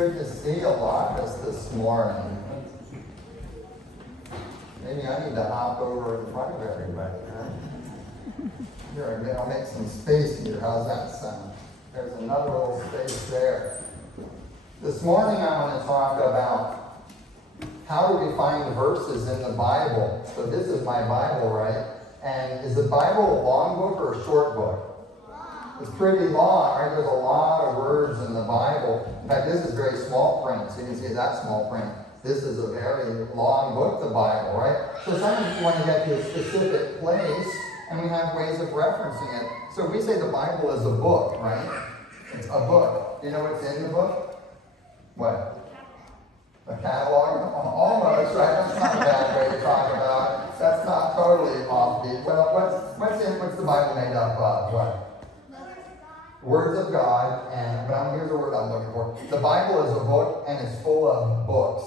good to see a lot of us this morning. Maybe I need to hop over in front of everybody, huh? Here, I'll make some space here. How's that sound? There's another little space there. This morning I want to talk about how do we find verses in the Bible. So this is my Bible, right? And is the Bible a long book or a short book? It's pretty long, right? There's a lot of words in the Bible. In fact, this is very small print, so you can see that small print. This is a very long book, the Bible, right? So sometimes you want to get to a specific place, and we have ways of referencing it. So we say the Bible is a book, right? It's a book. You know what's in the book? What? A catalog? Almost, right? That's not a bad way to talk about it. That's not totally offbeat. Well, what's the Bible made up of? What? Words of God, here's the word I'm looking for. The Bible is a book, and it's full of books.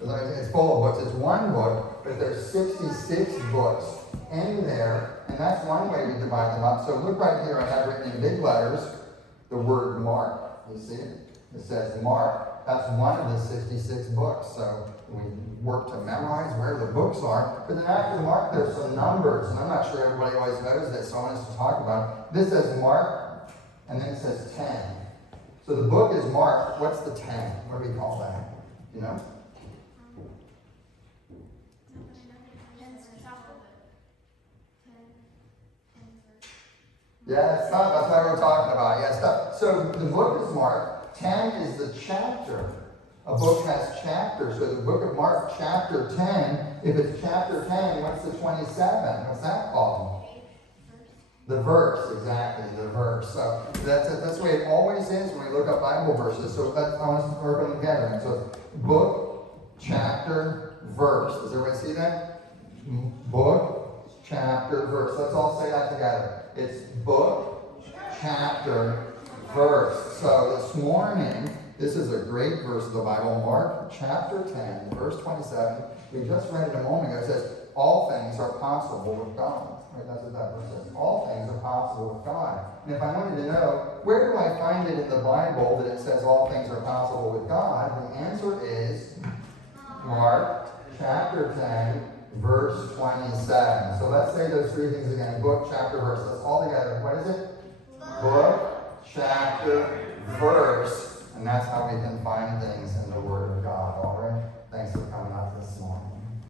It's full of books. It's one book, but there's 66 books in there, and that's one way we divide them up. So look right here, I have written in big letters the word Mark. You see it? It says Mark. That's one of the 66 books. So we work to memorize where the books are. But then after Mark, there's some numbers, and I'm not sure everybody always knows this, so I want us to talk about it. This says Mark. And then it says 10. So the book is Mark. What's the 10? What do we call that? You know? Yeah, it's not. That's what we're talking about. Yeah, stuff. So the book is Mark. 10 is the chapter. A book has chapters. So the book of Mark, chapter 10. If it's chapter 10, what's the 27? What's that called? The verse, exactly, the verse. So that's the way it always is when we look up Bible verses. So I want us to work them together. And so book, chapter, verse. Does everybody see that? Book, chapter, verse. Let's all say that together. It's book, chapter, verse. So this morning, this is a great verse of the Bible. Mark chapter 10, verse 27. We just read it a moment ago. It says, all things are possible with God. Right, that's what that verse says. All things are possible with God. And if I wanted to know, where do I find it in the Bible that it says all things are possible with God? The answer is Mark chapter 10, verse 27. So let's say those three things again. Book, chapter, verse. Let's all together. What is it? Book, chapter, verse. And that's how we can find things in the Word of God. All right? Thanks for coming out this morning.